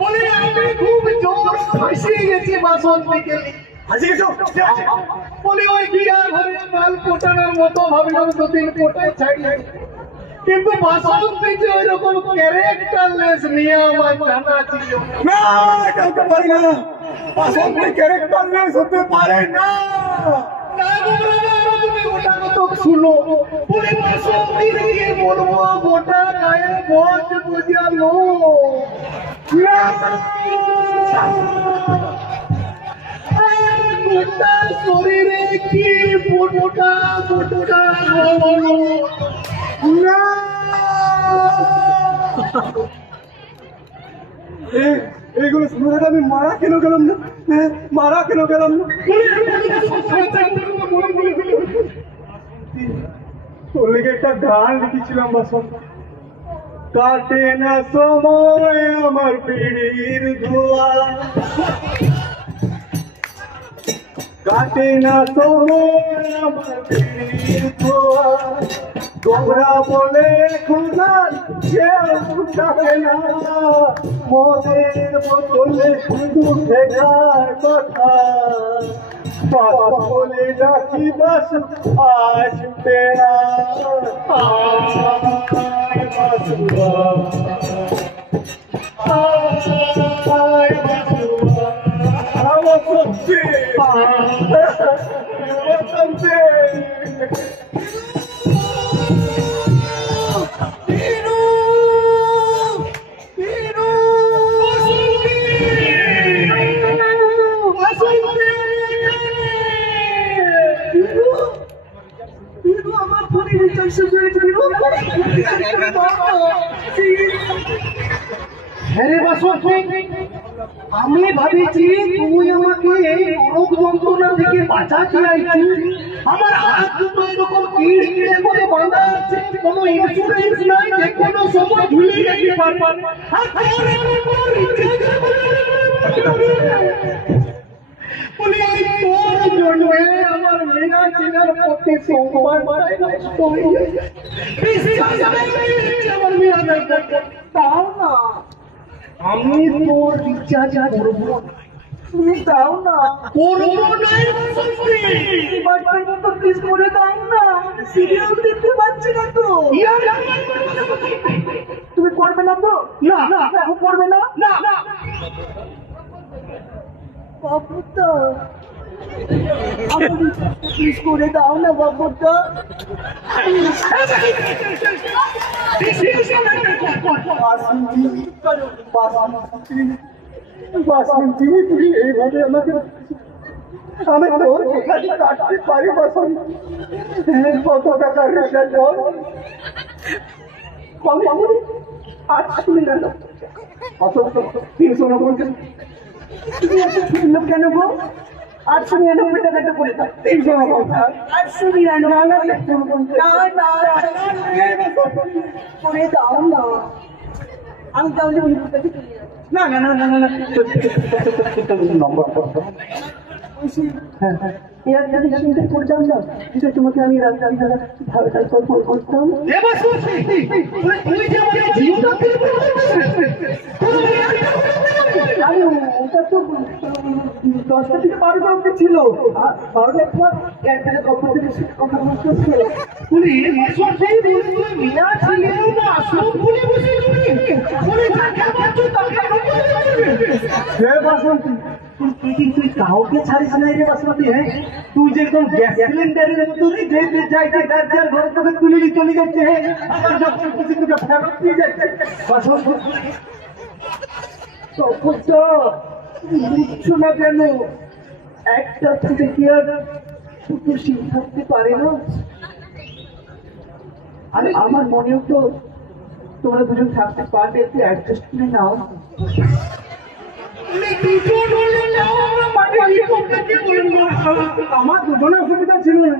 বলি আমি খুব জোর ফাঁসিয়ে গেছি বাসন্তীকে। হাসি গেছো? বলি ওই বিয়া ঘরে মাল কোটানোর মতো ভাবলাম দুদিন কোটায় ছাড়িয়ে, কিন্তু বাসন্তী যে ওই রকম ক্যারেক্টারলেস নিয়ে আমার জানা ছিল না, কাউকে পারি না, বাসন্তী ক্যারেক্টারলেস হতে পারে না। না ঘুরানো, তুমি গোটা কত শুনো। বলি বাসন্তী দিয়ে বলবো গোটা গায়ে বোঝ বুঝালো গোটা শরীরে কি মোটা মোটা এইগুলো শুনে আমি মারা কেন গেলাম না, মারা কেন গেলাম না? তোর লেগে একটা গান লিখেছিলাম বসন্ত, কাটে না সময় আমার পিড়ির ধোয়া, কাটে না সময় আমার পিড়ির ধোয়া, তোমরা বলে খুদার কেউ যাবে না, মনের বোতলে শুধু ঠেকার কথা, বাস বলে ডাকি বাস আসবে না, আয় বাসুয়া, আয় বাসুয়া, বসন্তে, বসন্তে। আমি ভাবিছি তুই আমাকে এই রোগ যন্ত্রণা থেকে বাঁচাতে আইছিস। আমার হাত দুটো এরকম কিড় কিড়ে করে বাঁধা আছে, কোনো ইন্স্যুরেন্স নাই, যে কোনো সময় ঝুলে যেতে পারবো। আর তোর এমন কোনো recharge বলি আমি তোর জন্যে আমার মেনা চেনার পক্ষে সোমবার নষ্ট হয়ে যায়। আমার মেয়েদের তাও না, আমি তোর রিচার্জ করবো না। তুমি দাও না, করবো না। এবার তো প্লিজ করে দাও না, সিরিয়াল দেখতে পাচ্ছি না তো। তুমি করবে না তো? না না, এখন করবে না। না না বাবুটা, প্লিজ করে দাও না বাবুটা। বাসন্তী, তুই এইভাবে আমাকে, আমি তোর কোথায় কাটতে পারি বাসন্তী? কত টাকার রিচার্জ বল? কম 899। কত? 349। তুমি এত সুন্দর কেন গো? 899 টাকাটা করে দাও। 899 করে দাও না। আমি তাহলে ওই টাকা চলে যাবো। না না না না না, নম্বর করতাম না, এটা তোমাকে আমি ভালোটার পর ফোন করতাম। ওটা তো 10টা থেকে 12টা অব্দি ছিল। 12টার পর একটা কথা বলতে তুই কাউকে ছাড়িস না রে বাসমতি। হ্যাঁ, তুই যে একদম গ্যাস সিলিন্ডারের মতো যার ঘরে তোকে তুলে নিয়ে চলে যাচ্ছে। হ্যাঁ, যখন খুশি তোকে ফেরত দিয়ে যাচ্ছে বাসমতি। বুঝছো না কেন? একটা থেকে কি আর খুশি থাকতে পারে না? আরে আমার মনেও তো তোমরা দুজন থাকতে পারবে, একটু অ্যাডজাস্ট করে নাও। আমার দুজনের অসুবিধা ছিল না।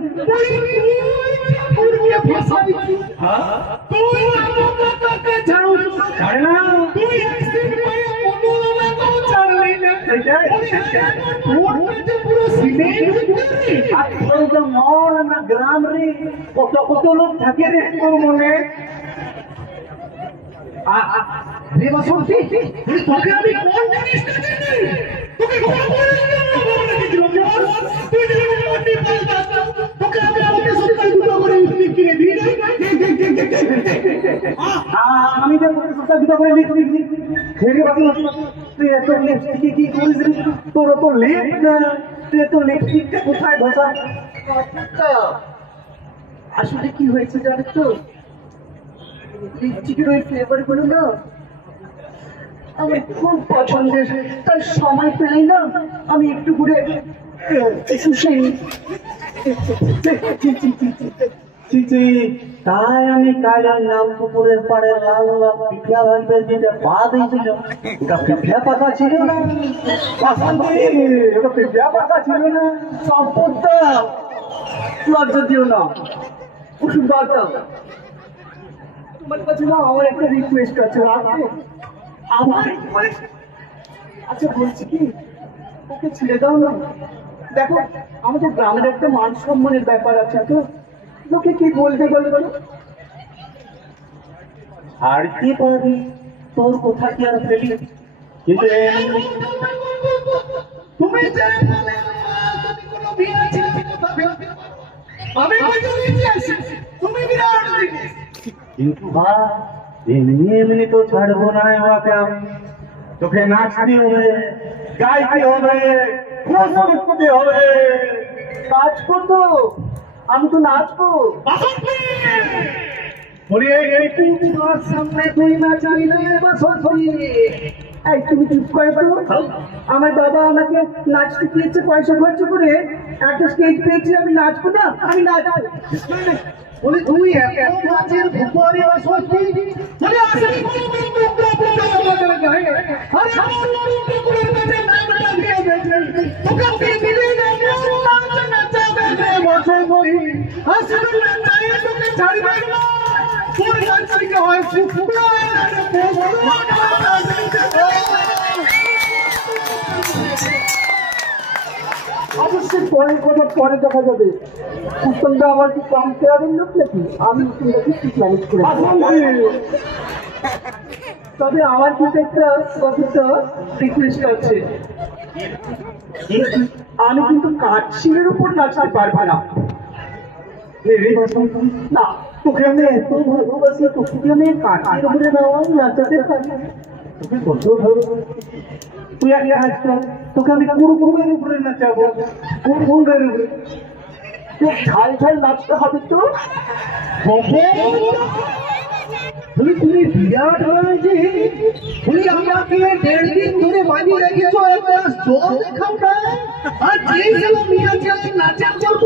গ্রাম রে কত কত লোক থাকে রে তোর মনে। তোকে আমি কোন জিনিসটা দিই? তোকে আমি দুটো করে লিখবি। তুই এত লিপস্টিকে কি করিস? তোর তো লিপ না, তুই এত লিপস্টিকটা কোথায় ঘষা? আসলে কি হয়েছে জানিস তো, লিপস্টিকের ওই ফ্লেভার গুলো না আমার খুব পছন্দের। তার সময় পেলেই না আমি একটু করে তাই আমি কায়রার নাম পুকুরের পাড়ে লাল লাল পিঠা ভাজবে যেটা পা দিয়েছিল, ওটা পিঠা পাতা ছিল না। ওটা পিঠা পাতা ছিল না। সম্পদটা লজ্জা দিও না, ওষুধ বাড়তাম। তোমার কাছে না আমার একটা রিকোয়েস্ট আছে। আমার রিকোয়েস্ট? আচ্ছা বলছি কি, ওকে ছেড়ে দাও না। দেখো আমাদের গ্রামের একটা মান সম্মানের ব্যাপার আছে, তো লোকে কি বলতে বলো? আর কি পারবি, তোর কোথা কি আর ফেলি। কিন্তু তুমি কিন্তু এমনি এমনি তো ছাড়বো না ওকে। আমি তোকে নাচতে হবে, গাইতে হবে, করতে হবে। কাজ করতো, আমি তো নাচবো। সামনে তুই না চাই না। তুমি চুপ করে পারো। আমার বাবা আমাকে নাচতে পেয়েছে পয়সা খরচ করে, একটা স্টেজ পেয়েছি, আমি নাচবো না? আমি নাচবো। তুই নাচের ভুপারে আচ্ছা সে পরের কথা পরে দেখা যাবে। উত্তমটা আমার কি কম কেয়ারের লোক নাকি? আমি উত্তমটাকে ঠিক ম্যানেজ করে দেবো। তবে আমার কিন্তু একটা কথা রিকোয়েস্ট আছে, আমি কিন্তু কাঠশিলের উপর নাচতে পারবো না। না, তোকে আমি এত ভালোবাসি, তোকে আমি কাঠের উপরে নাচাতে পারি। তোকে কত ভালোবাসি, তুই এক কাজ কর, তোকে আমি কুড়কুড়ের উপরে নাচাবো। কুড়কুড়ের উপরে তোর ঝাল ঝাল নাচতে হবে তো। তুমি বিরাট হয়েছে, তুমি আমাকে 1.5 দিন ধরে বানিয়ে রেখেছো এক গ্লাস জল দেখাও না। আর যেই ছিল মিয়া ছেলে নাচের গল্প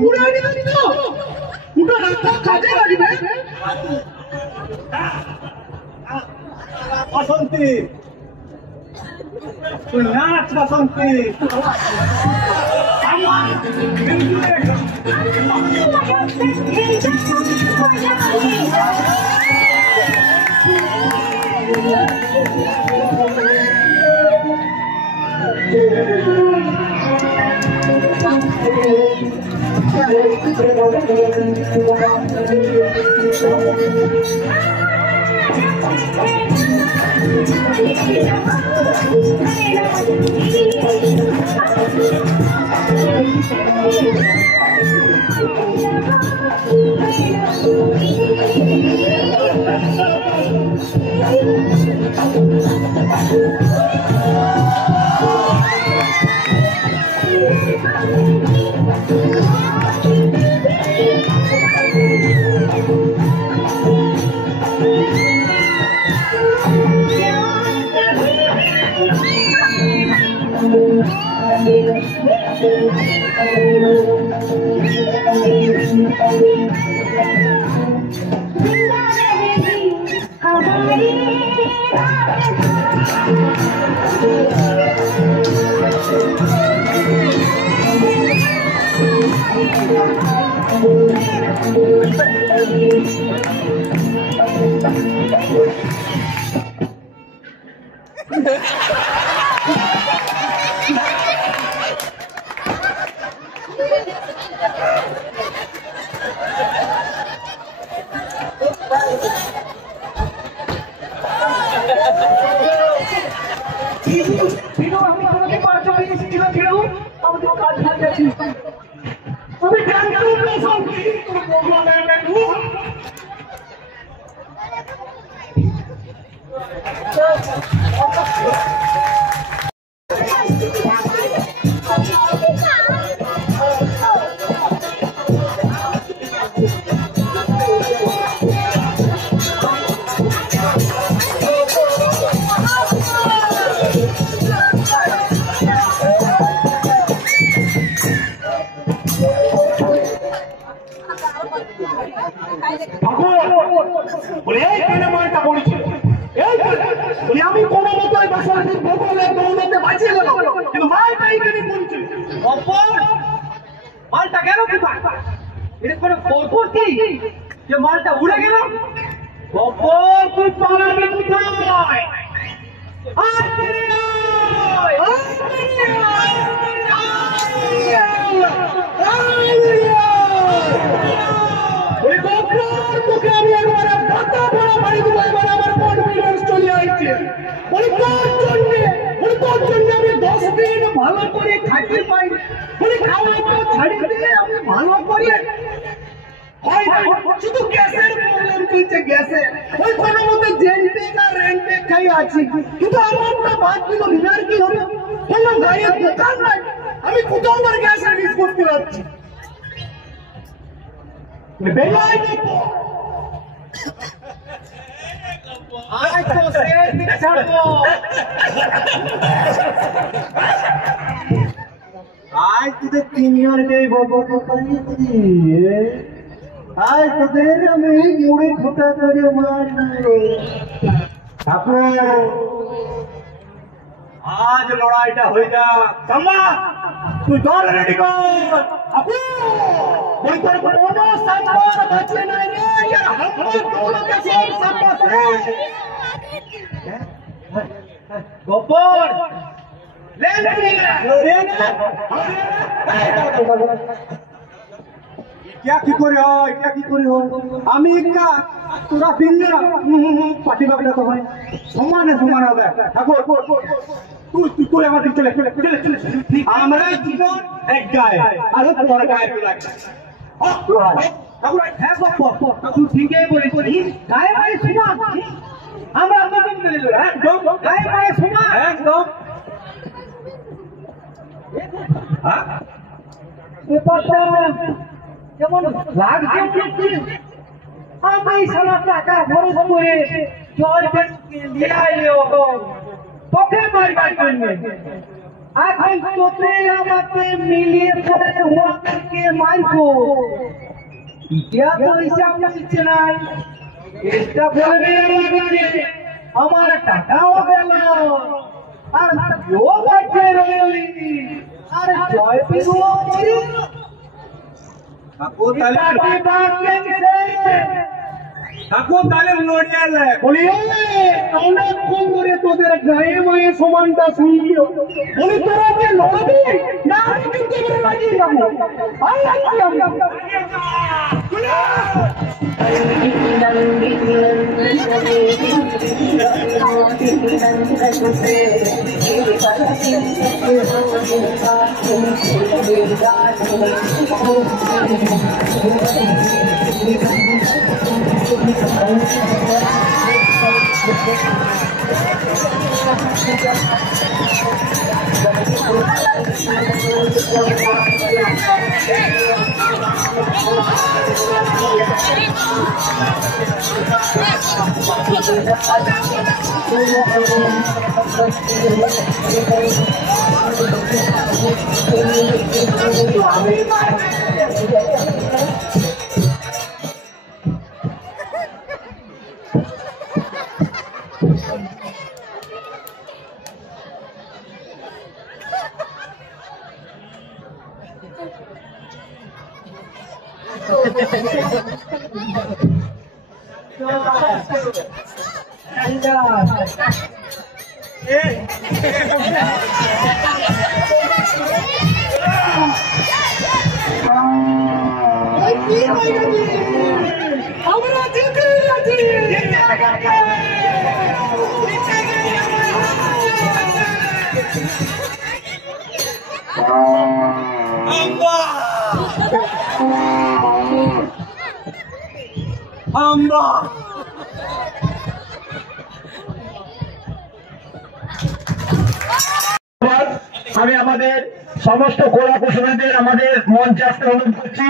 পুরো নিয়ে দিল, ওটা রাস্তা কাজে লাগবে। বাসন্তী, তুই নাচ বাসন্তী। আমি কোনো মতোই বাসন্তীর বগলের দৌলতে বাঁচিয়ে গেল, কিন্তু মালটা এইখানে পড়ছে। মালটা গেল কোথায়? এটা কোনো পরপর কি যে মালটা উড়ে গেল? বপর তুই পালাবি কোথায়? তোকে আমি একবারে পাতা ভরা বাড়ি দেবো, এবার আমার কনফিডেন্স চলে আসছে। তোর জন্য আমি 10 দিন ভালো করে থাকতে পাই, খাওয়া ছাড়ি দিয়ে আমি ভালো করে শুধু গ্যাসের প্রবলেম চলছে, গ্যাসে ওই কোনো মতো জেনটেক আর রেন্টেক খাই আছি, কিন্তু আমারটা বাদ দিল বিনার কি হবে? কোনো গায়ের দোকান নাই, আমি কোথাও আমার গ্যাস রিলিজ করতে পারছি। বেলায় দেখো আজ তো শের দিন ছাড়বো। আজ তোদের 3 জনকে বাবা পাইছি, আজ তোদের আমি মুড়ে ঠোঁটা করে মারবো। ঠাকুর, আজ লড়াইটা হয়ে যা। কাম্মা তুই দল রেডি কর। আপু ওই তোর কোনো সাতবার বাঁচে নাই রে, यार हम দৌলতে সব সাতবার রে। গোপন ले ले क्या की करे हो क्या की करे हो আমি একা তোরা তিনজন পার্টি বাগলা তো হয় সমানে সমান হবে ঠাকুর তুই তুই তুই আমার দিকে চলে চলে চলে চলে আমরা জীবন এক গায়ে আর তোর গায়ে তুই লাগ ঠাকুর হ্যাঁ বাপ্পা তুই ঠিকই বলিস গায়ে গায়ে সমান আমরা দুজন মিলে লড় একদম গায়ে গায়ে সমান একদম হ্যাঁ ব্যাপারটা যেমন লাগছে আমি সারা টাকা খরচ করে জয় ব্যাংকে নিয়ে আইলো তোকে মারবার জন্য এখন তোতে আমাকে মিলিয়ে পড়ে ওদেরকে মারবো ইতিহাস তো হিসাব নিচ্ছে নাই এটা বলবে আমার টাকাও গেল আর ও বাচ্চা রইলি আর জয় পেরুও ঠাকুর তাহলে লড়িয়ালে বলি অনেকক্ষণ ধরে তোদের গায়ে মায়ে সমানটা শুনলিও বলি তোরা যে লড়বি না আমি কিন্তু এবারে লাগিয়ে যাবো আর লাগছি আমি আমি আমাদের সমস্ত কলা কুশলীদের আমাদের মঞ্চে আসতে অনুরোধ করছি।